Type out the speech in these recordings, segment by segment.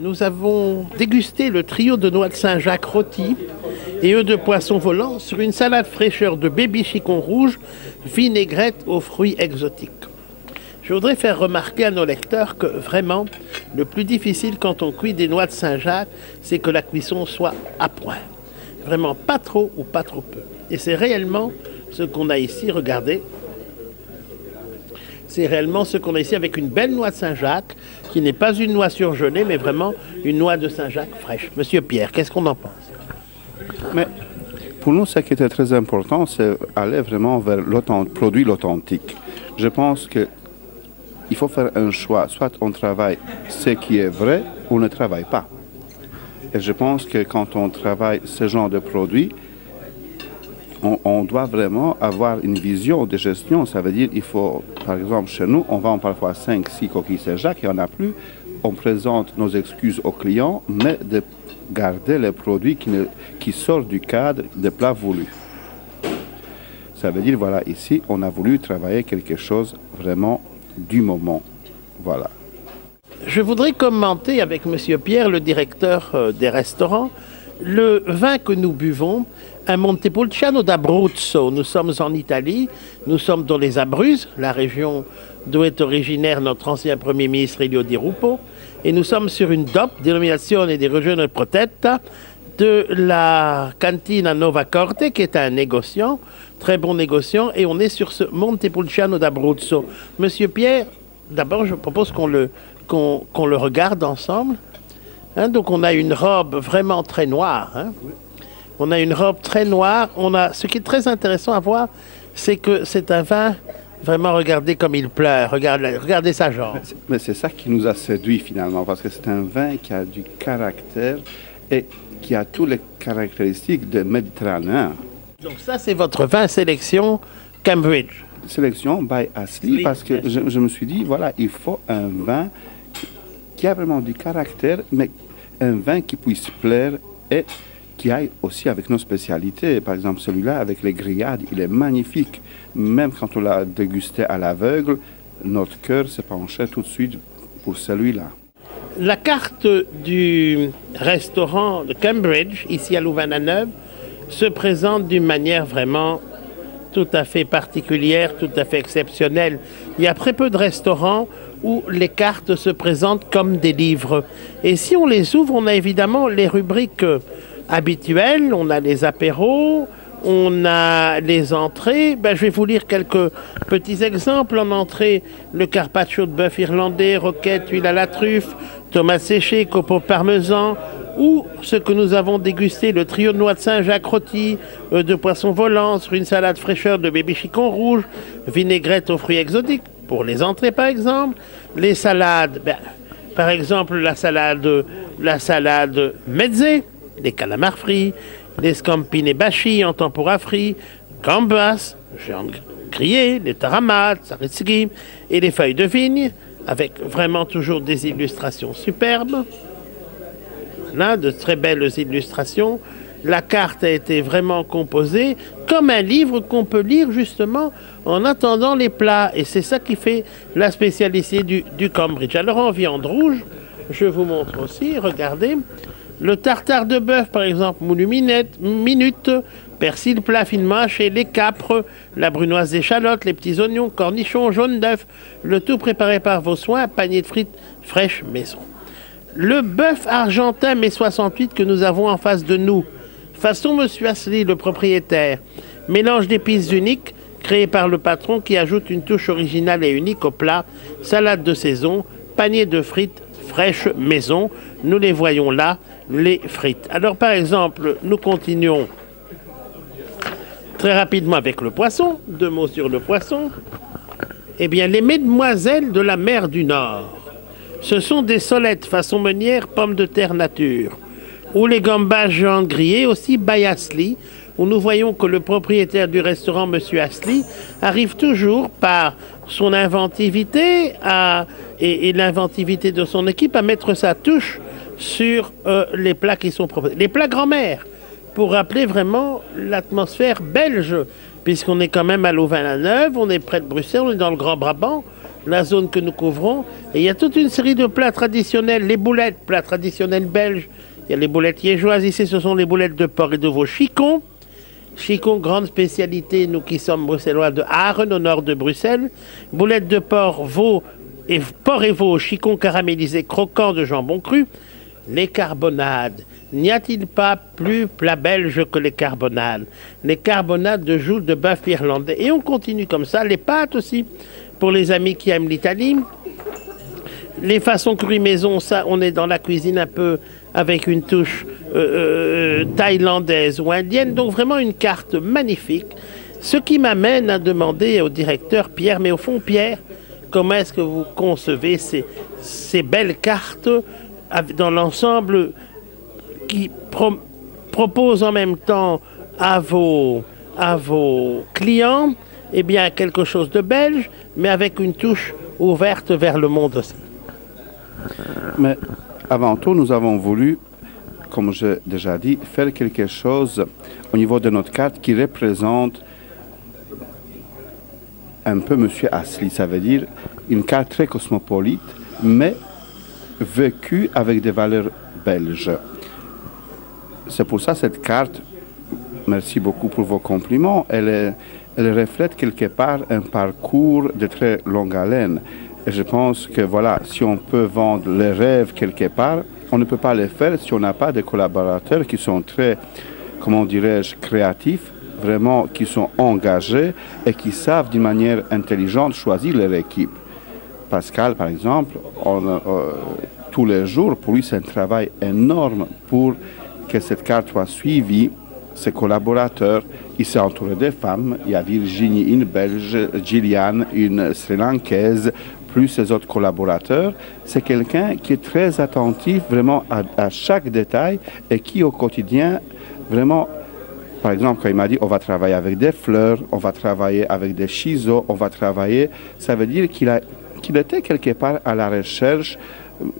Nous avons dégusté le trio de noix de Saint-Jacques rôti et œufs de poisson volant sur une salade fraîcheur de baby chicon rouge, vinaigrette aux fruits exotiques. Je voudrais faire remarquer à nos lecteurs que vraiment, le plus difficile quand on cuit des noix de Saint-Jacques, c'est que la cuisson soit à point. Vraiment pas trop ou pas trop peu. Et c'est réellement ce qu'on a ici, regardez. C'est réellement ce qu'on a ici avec une belle noix de Saint-Jacques, qui n'est pas une noix surgelée, mais vraiment une noix de Saint-Jacques fraîche. Monsieur Pierre, qu'est-ce qu'on en pense? Mais pour nous, ce qui était très important, c'est aller vraiment vers produit authentique. Je pense qu'il faut faire un choix. Soit on travaille ce qui est vrai, ou on ne travaille pas. Et je pense que quand on travaille ce genre de produits, on doit vraiment avoir une vision de gestion. Ça veut dire qu'il faut, par exemple, chez nous, on vend parfois 5-6 coquilles Saint-Jacques, il n'y en a plus. On présente nos excuses aux clients, mais de garder les produits qui sortent du cadre des plats voulus. Ça veut dire, voilà, ici, on a voulu travailler quelque chose vraiment du moment. Voilà. Je voudrais commenter avec Monsieur Pierre, le directeur des restaurants, le vin que nous buvons à Montepulciano d'Abruzzo. Nous sommes en Italie, nous sommes dans les Abruzzes, la région d'où est originaire notre ancien Premier ministre Elio Di Rupo, et nous sommes sur une DOP, Denominazione di Regione Protetta, de la Cantina Nova Corte, qui est un négociant, très bon négociant, et on est sur ce Montepulciano d'Abruzzo. Monsieur Pierre, d'abord je propose qu'on le regarde ensemble. Hein, donc on a une robe vraiment très noire. Hein. On a une robe très noire. Ce qui est très intéressant à voir, c'est que c'est un vin, vraiment, regardez comme il pleure. Regardez sa jambe. Mais c'est ça qui nous a séduit finalement, parce que c'est un vin qui a du caractère et qui a toutes les caractéristiques de méditerranéen. Donc ça, c'est votre vin sélection Cambridge. Sélection by Astley, parce que je me suis dit, voilà, il faut un vin qui a vraiment du caractère, mais un vin qui puisse plaire et qui aille aussi avec nos spécialités. Par exemple, celui-là, avec les grillades, il est magnifique. Même quand on l'a dégusté à l'aveugle, notre cœur s'est penché tout de suite pour celui-là. La carte du restaurant de Cambridge, ici à Louvain-la-Neuve, se présente d'une manière vraiment tout à fait particulière, tout à fait exceptionnelle. Il y a très peu de restaurants où les cartes se présentent comme des livres. Et si on les ouvre, on a évidemment les rubriques habituelles, on a les apéros, on a les entrées. Je vais vous lire quelques petits exemples. En entrée, le carpaccio de bœuf irlandais, roquette, huile à la truffe, tomates séchées, copeaux parmesan, ou ce que nous avons dégusté, le trio de noix de Saint-Jacques rôti, de poisson volant, sur une salade fraîcheur de baby chicon rouge, vinaigrette aux fruits exotiques, pour les entrées par exemple. Les salades, par exemple la salade mezze, les calamars frits, les scampine bachi en tempura frit, gambas, viande grillée, les taramades, tzatziki, et les feuilles de vigne, avec vraiment toujours des illustrations superbes. Là, de très belles illustrations. La carte a été vraiment composée comme un livre qu'on peut lire justement en attendant les plats. Et c'est ça qui fait la spécialité du Cambridge. Alors en viande rouge, je vous montre aussi, regardez, le tartare de bœuf par exemple, moulu minute, persil plat finement haché, les capres, la brunoise d'échalotes, les petits oignons, cornichons, jaune d'œuf, le tout préparé par vos soins, panier de frites fraîches maison. Le bœuf argentin mai 68 que nous avons en face de nous, façon Monsieur Astley, le propriétaire, mélange d'épices uniques créé par le patron qui ajoute une touche originale et unique au plat, salade de saison, panier de frites fraîches maison, nous les voyons là, les frites. Alors par exemple, nous continuons très rapidement avec le poisson, 2 mots sur le poisson. Eh bien, les mesdemoiselles de la mer du Nord. Ce sont des solettes façon meunière, pommes de terre nature. Ou les gambas géants grillés, aussi by Astley, où nous voyons que le propriétaire du restaurant, M. Astley, arrive toujours par son inventivité et l'inventivité de son équipe à mettre sa touche sur les plats qui sont proposés. Les plats grand-mère, pour rappeler vraiment l'atmosphère belge, puisqu'on est quand même à Louvain-la-Neuve, on est près de Bruxelles, on est dans le Grand Brabant. la zone que nous couvrons. Et il y a toute une série de plats traditionnels, les boulettes, plats traditionnels belges. Il y a les boulettes liégeoises, ici ce sont les boulettes de porc et de veau chicon. Chicon, grande spécialité, nous qui sommes bruxellois de Haren, au nord de Bruxelles. Boulettes de porc, porc et veau, chicon caramélisé, croquant de jambon cru. Les carbonades. N'y a-t-il pas plus plat belge que les carbonades? Les carbonades de joues de bœuf irlandais. Et on continue comme ça. Les pâtes aussi, pour les amis qui aiment l'Italie. Les façons cuits maison, ça, on est dans la cuisine un peu avec une touche thaïlandaise ou indienne. Donc vraiment une carte magnifique. Ce qui m'amène à demander au directeur Pierre, mais au fond Pierre, comment est-ce que vous concevez ces belles cartes dans l'ensemble qui propose en même temps à vos clients eh bien, quelque chose de belge, mais avec une touche ouverte vers le monde aussi. Mais avant tout, nous avons voulu, comme j'ai déjà dit, faire quelque chose au niveau de notre carte qui représente un peu Monsieur Astley. Ça veut dire une carte très cosmopolite, mais vécue avec des valeurs belges. C'est pour ça cette carte, merci beaucoup pour vos compliments, elle reflète quelque part un parcours de très longue haleine. Et je pense que voilà, si on peut vendre les rêves quelque part, on ne peut pas les faire si on n'a pas des collaborateurs qui sont très, comment dirais-je, créatifs, vraiment qui sont engagés et qui savent d'une manière intelligente choisir leur équipe. Pascal, par exemple, tous les jours, pour lui, c'est un travail énorme pour que cette carte soit suivie. Ses collaborateurs, il s'est entouré des femmes. Il y a Virginie, une Belge, Gillian, une Sri Lankaise, plus ses autres collaborateurs. C'est quelqu'un qui est très attentif vraiment à chaque détail et qui au quotidien, vraiment, par exemple, quand il m'a dit on va travailler avec des fleurs, on va travailler avec des chiseaux, on va travailler, ça veut dire qu'il était quelque part à la recherche,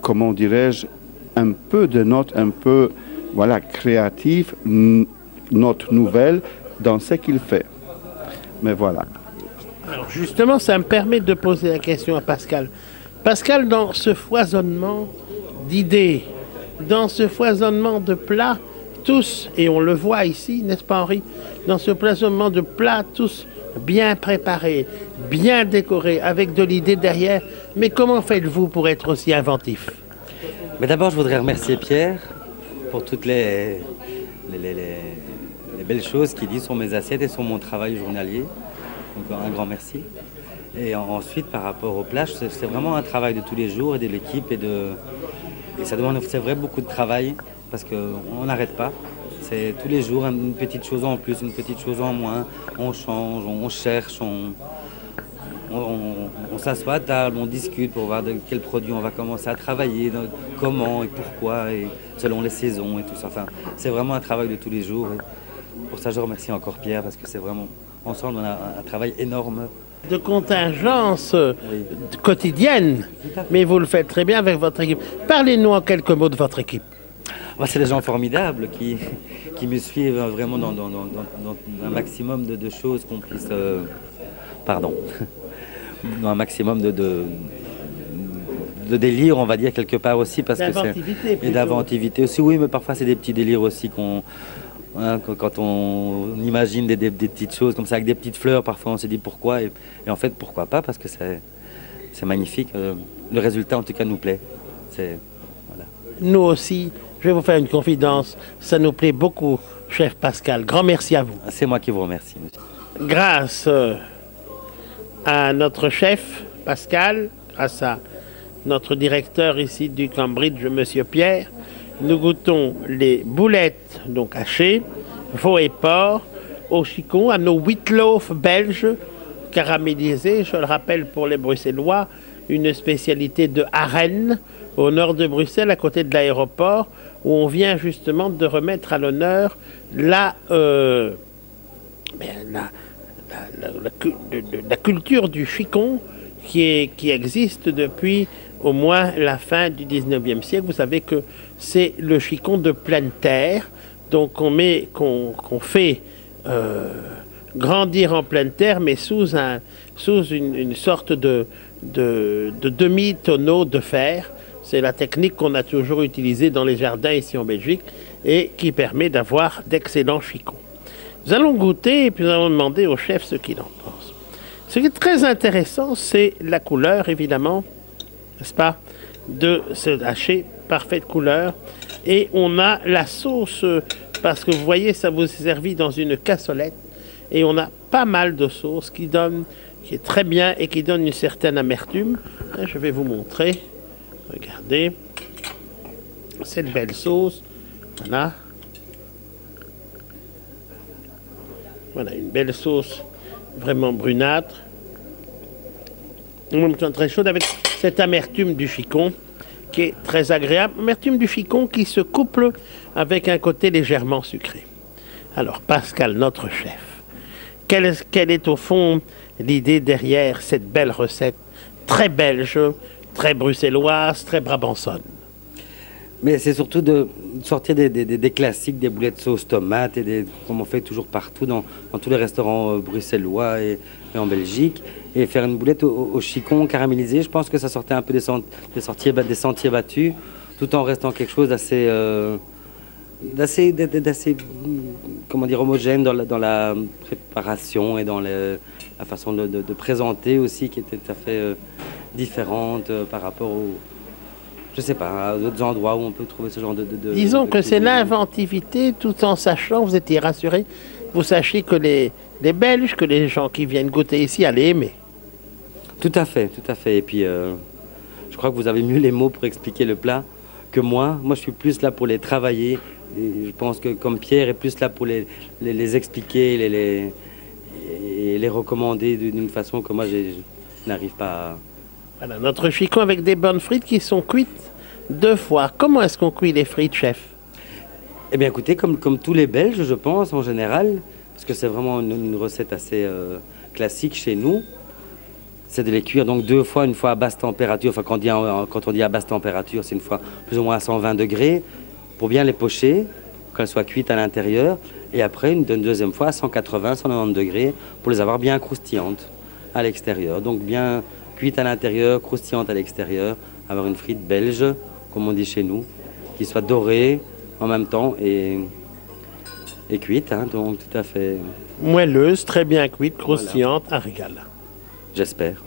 comment dirais-je, un peu de notes, un peu, voilà, créatif, notes nouvelles dans ce qu'il fait. Mais voilà. Alors justement, ça me permet de poser la question à Pascal. Pascal, dans ce foisonnement d'idées, dans ce foisonnement de plats, tous, et on le voit ici, n'est-ce pas Henri, dans ce foisonnement de plats, tous bien préparés, bien décorés, avec de l'idée derrière, mais comment faites-vous pour être aussi inventif? Mais d'abord, je voudrais remercier Pierre pour toutes les belles choses qu'il dit sur mes assiettes et sur mon travail journalier. Donc un grand merci. Et ensuite, par rapport aux plages, c'est vraiment un travail de tous les jours et de l'équipe et ça demande, c'est vrai, beaucoup de travail parce qu'on n'arrête pas. C'est tous les jours une petite chose en plus, une petite chose en moins. On change, on cherche, on s'assoit à table, on discute pour voir de quel produit on va commencer à travailler, comment et pourquoi, et selon les saisons et tout ça. Enfin, c'est vraiment un travail de tous les jours. Et pour ça, je remercie encore Pierre parce que c'est vraiment, ensemble, on a un travail énorme. De contingence quotidienne, mais vous le faites très bien avec votre équipe. Parlez-nous en quelques mots de votre équipe. C'est des gens formidables qui me suivent vraiment dans un maximum de choses qu'on puisse... dans un maximum de délire, on va dire, quelque part aussi. D'inventivité. Et d'inventivité aussi, oui, mais parfois c'est des petits délires aussi quand on imagine des petites choses comme ça, avec des petites fleurs, parfois on se dit pourquoi, et en fait pourquoi pas, parce que c'est magnifique. Le résultat en tout cas nous plaît. Voilà. Nous aussi, je vais vous faire une confidence, ça nous plaît beaucoup, chef Pascal. Grand merci à vous. C'est moi qui vous remercie, monsieur. Grâce à notre chef Pascal, grâce à notre directeur ici du Cambridge, monsieur Pierre, nous goûtons les boulettes donc hachées, veau et porc, au chicon, à nos wheatloaf belges caramélisés, je le rappelle pour les Bruxellois, une spécialité de Haren, au nord de Bruxelles, à côté de l'aéroport, où on vient justement de remettre à l'honneur la culture du chicon qui existe depuis au moins la fin du 19e siècle. Vous savez que c'est le chicon de pleine terre, donc qu'on fait grandir en pleine terre, mais sous une sorte de de demi-tonneaux de fer. C'est la technique qu'on a toujours utilisée dans les jardins ici en Belgique et qui permet d'avoir d'excellents chicons. Nous allons goûter et puis nous allons demander au chef ce qu'il en pense. Ce qui est très intéressant, c'est la couleur, évidemment, n'est-ce pas, de ce haché, parfaite couleur. Et on a la sauce, parce que vous voyez, ça vous est servi dans une cassolette. Et on a pas mal de sauce qui est très bien et qui donne une certaine amertume. Je vais vous montrer. Regardez. Cette belle sauce. Voilà. Voilà, une belle sauce vraiment brunâtre. En même temps très chaude avec cette amertume du chicon qui est très agréable. Amertume du chicon qui se couple avec un côté légèrement sucré. Alors Pascal, notre chef, quelle est au fond l'idée derrière cette belle recette très belge, très bruxelloise, très brabançonne? Mais c'est surtout de sortir des classiques, des boulettes sauce tomate, comme on fait toujours partout dans tous les restaurants bruxellois et en Belgique, et faire une boulette au chicon caramélisé. Je pense que ça sortait un peu des sentiers battus, tout en restant quelque chose d'assez comment dire, homogène dans la préparation et dans la façon de présenter aussi, qui était tout à fait différente par rapport je sais pas, à d'autres endroits où on peut trouver ce genre Disons que c'est l'inventivité, tout en sachant, vous étiez rassuré, vous sachiez que les Belges, que les gens qui viennent goûter ici allaient aimer. Tout à fait, tout à fait. Et puis, je crois que vous avez mieux les mots pour expliquer le plat que moi. Moi, je suis plus là pour les travailler. Et je pense que comme Pierre est plus là pour les expliquer, les recommander d'une façon que moi, je n'arrive pas à... Voilà, notre chicon avec des bonnes frites qui sont cuites 2 fois. Comment est-ce qu'on cuit les frites, chef? Eh bien, écoutez, comme tous les Belges, je pense, en général, parce que c'est vraiment une recette assez classique chez nous, c'est de les cuire donc 2 fois, une fois à basse température. Enfin, quand on dit à basse température, c'est une fois plus ou moins à 120 degrés, pour bien les pocher, qu'elles soient cuites à l'intérieur, et après une deuxième fois à 180, 190 degrés, pour les avoir bien croustillantes à l'extérieur. Donc bien cuite à l'intérieur, croustillante à l'extérieur, avoir une frite belge, comme on dit chez nous, qui soit dorée en même temps et cuite, hein, donc tout à fait... Moelleuse, très bien cuite, croustillante, voilà. Un régal. J'espère.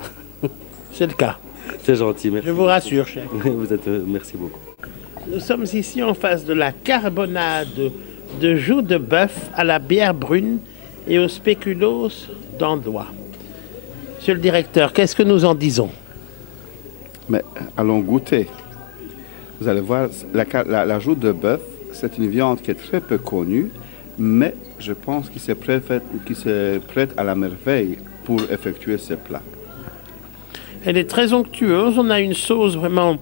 C'est le cas. C'est gentil, merci. Je vous rassure, chef. Merci beaucoup. Nous sommes ici en face de la carbonade de joues de bœuf à la bière brune et au spéculoos d'Andois. Monsieur le directeur, qu'est-ce que nous en disons? Mais allons goûter. Vous allez voir, la joue de bœuf, c'est une viande qui est très peu connue, mais je pense qu'il se prête à la merveille pour effectuer ce plat. Elle est très onctueuse. On a une sauce vraiment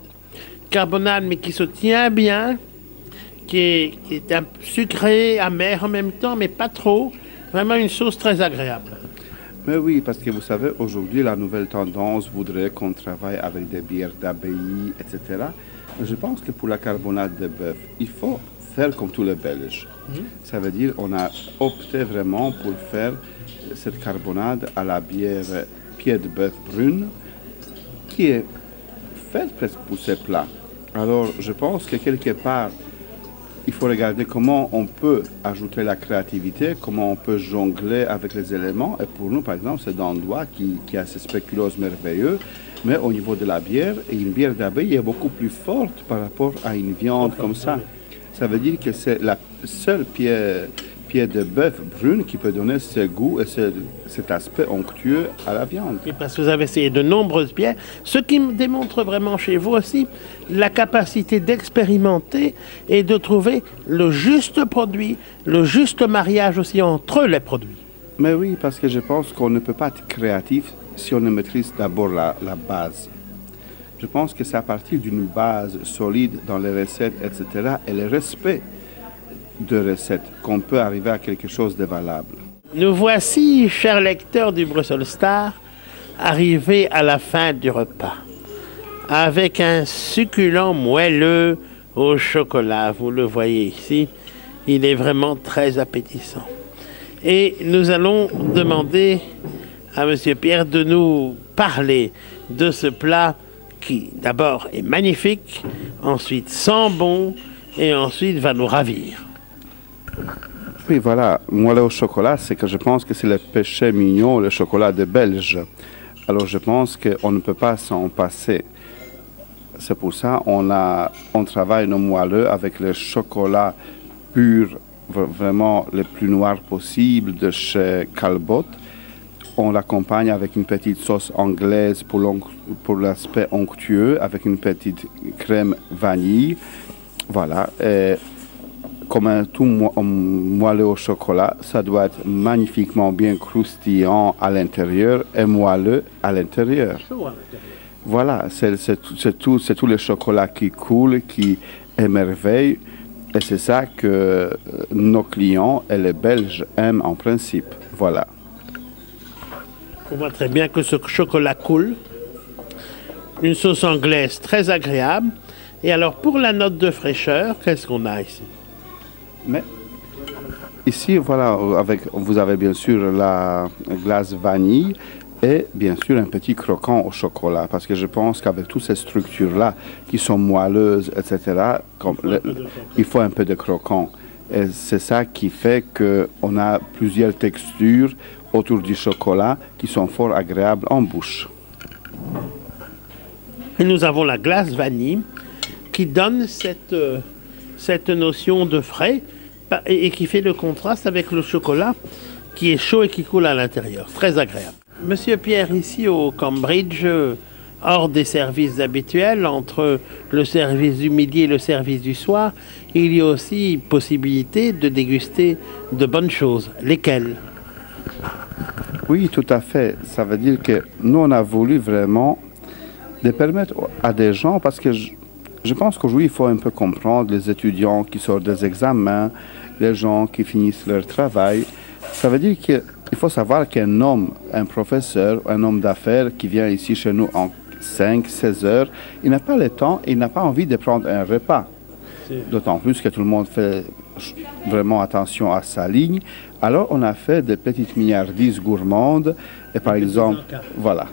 carbonade, mais qui se tient bien, qui est un peu sucrée, amère en même temps, mais pas trop. Vraiment une sauce très agréable. Mais oui, parce que vous savez, aujourd'hui, la nouvelle tendance voudrait qu'on travaille avec des bières d'abbaye, etc. Je pense que pour la carbonade de bœuf, il faut faire comme tous les Belges. Ça veut dire qu'on a opté vraiment pour faire cette carbonade à la bière pied de bœuf brune, qui est faite presque pour ces plats. Alors, je pense que quelque part, il faut regarder comment on peut ajouter la créativité, comment on peut jongler avec les éléments. Et pour nous, par exemple, c'est d'Andois qui a ce spéculoos merveilleux. Mais au niveau de la bière, une bière d'abbaye est beaucoup plus forte par rapport à une viande comme ça. Ça veut dire que c'est la seule pied de bœuf brune qui peut donner ce goût et cet aspect onctueux à la viande. Oui, parce que vous avez essayé de nombreuses bières, ce qui me démontre vraiment chez vous aussi la capacité d'expérimenter et de trouver le juste produit, le juste mariage aussi entre les produits. Mais oui, parce que je pense qu'on ne peut pas être créatif si on ne maîtrise d'abord la base. Je pense que c'est à partir d'une base solide dans les recettes, etc., et le respect de recettes qu'on peut arriver à quelque chose de valable. Nous voici, chers lecteurs du Brussels Star, arrivés à la fin du repas, avec un succulent moelleux au chocolat. Vous le voyez ici, il est vraiment très appétissant. Et nous allons demander à M. Pierre de nous parler de ce plat qui d'abord est magnifique, ensuite sent bon et ensuite va nous ravir. Oui, voilà, moelleux au chocolat, c'est que je pense que c'est le péché mignon, le chocolat des Belges. Alors je pense qu'on ne peut pas s'en passer. C'est pour ça on travaille nos moelleux avec le chocolat pur, vraiment le plus noir possible de chez Calbot. On l'accompagne avec une petite sauce anglaise pour l'aspect onctueux, avec une petite crème vanille. Voilà. Et comme un tout moelleux au chocolat, ça doit être magnifiquement bien croustillant à l'intérieur et moelleux à l'intérieur. Voilà, c'est tout le chocolat qui coule, qui émerveille. Et c'est ça que nos clients et les Belges aiment en principe. Voilà. On voit très bien que ce chocolat coule. Une sauce anglaise très agréable. Et alors, pour la note de fraîcheur, qu'est-ce qu'on a ici? Mais ici, voilà, vous avez bien sûr la glace vanille et bien sûr un petit croquant au chocolat. Parce que je pense qu'avec toutes ces structures-là, qui sont moelleuses, etc., il faut un peu de croquant. Et c'est ça qui fait qu'on a plusieurs textures autour du chocolat qui sont fort agréables en bouche. Et nous avons la glace vanille qui donne cette notion de frais et qui fait le contraste avec le chocolat qui est chaud et qui coule à l'intérieur. Très agréable. Monsieur Pierre, ici au Cambridge, hors des services habituels, entre le service du midi et le service du soir, il y a aussi possibilité de déguster de bonnes choses. Lesquelles? Oui, tout à fait. Ça veut dire que nous, on a voulu vraiment de permettre à des gens, parce que je pense qu'aujourd'hui, il faut un peu comprendre les étudiants qui sortent des examens, les gens qui finissent leur travail. Ça veut dire qu'il faut savoir qu'un homme, un professeur, un homme d'affaires qui vient ici chez nous en 5-16 heures, il n'a pas le temps, il n'a pas envie de prendre un repas. D'autant plus que tout le monde fait vraiment attention à sa ligne. Alors, on a fait des petites milliardises gourmandes. Et par exemple, voilà,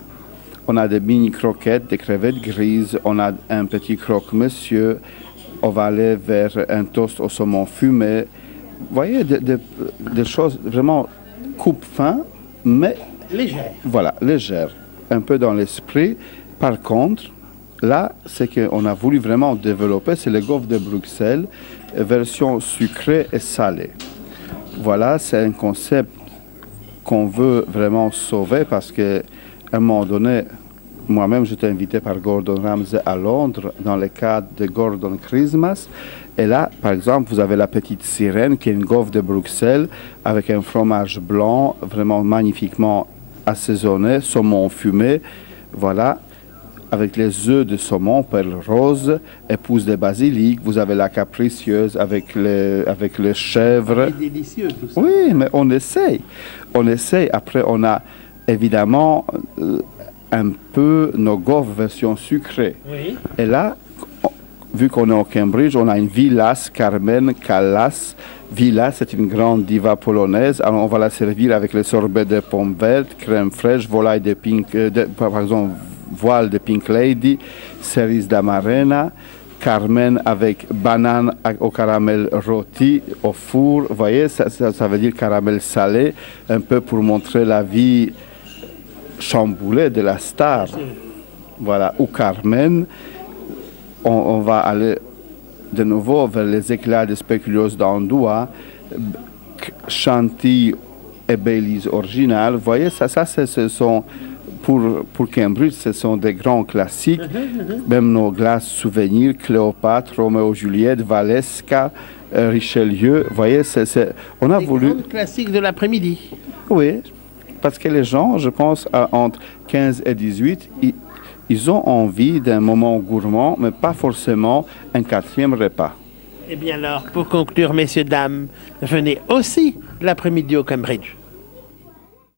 on a des mini croquettes, des crevettes grises, on a un petit croque-monsieur, on va aller vers un toast au saumon fumé. Vous voyez, des choses vraiment coupe-fin, mais légères. Voilà, légères, un peu dans l'esprit. Par contre, là, ce qu'on a voulu vraiment développer, c'est le gaufre de Bruxelles, version sucrée et salée. Voilà, c'est un concept qu'on veut vraiment sauver parce qu'à un moment donné, moi-même, j'étais invité par Gordon Ramsay à Londres dans le cadre de Gordon Christmas. Et là, par exemple, vous avez la petite sirène qui est une gaufre de Bruxelles avec un fromage blanc vraiment magnifiquement assaisonné, saumon fumé. Voilà. Avec les œufs de saumon, perles roses, épouse de basilic, vous avez la capricieuse avec les chèvres. C'est délicieux tout ça. Oui, mais on essaye. On essaye. Après, on a évidemment un peu nos gaufres version sucrée. Oui. Et là, vu qu'on est au Cambridge, on a une Vilas, Carmen Callas. Vilas, c'est une grande diva polonaise. Alors, on va la servir avec les sorbets de pommes vertes, crème fraîche, volaille de par exemple, voile de Pink Lady, cerise d'amarena, Carmen avec banane au caramel rôti au four. Vous voyez, ça veut dire caramel salé, un peu pour montrer la vie chamboulée de la star. Voilà, ou Carmen. On va aller de nouveau vers les éclats de spéculoos d'Andoua, Chantilly et Baileys original. Vous voyez, ce sont pour Cambridge, ce sont des grands classiques. Même nos glaces souvenirs, Cléopâtre, Roméo Juliette, Valeska, Richelieu. Vous voyez, on a voulu... Grands classiques de l'après-midi. Oui, parce que les gens, je pense, entre 15 et 18, ils ont envie d'un moment gourmand, mais pas forcément un quatrième repas. Eh bien alors, pour conclure, messieurs, dames, venez aussi l'après-midi au Cambridge.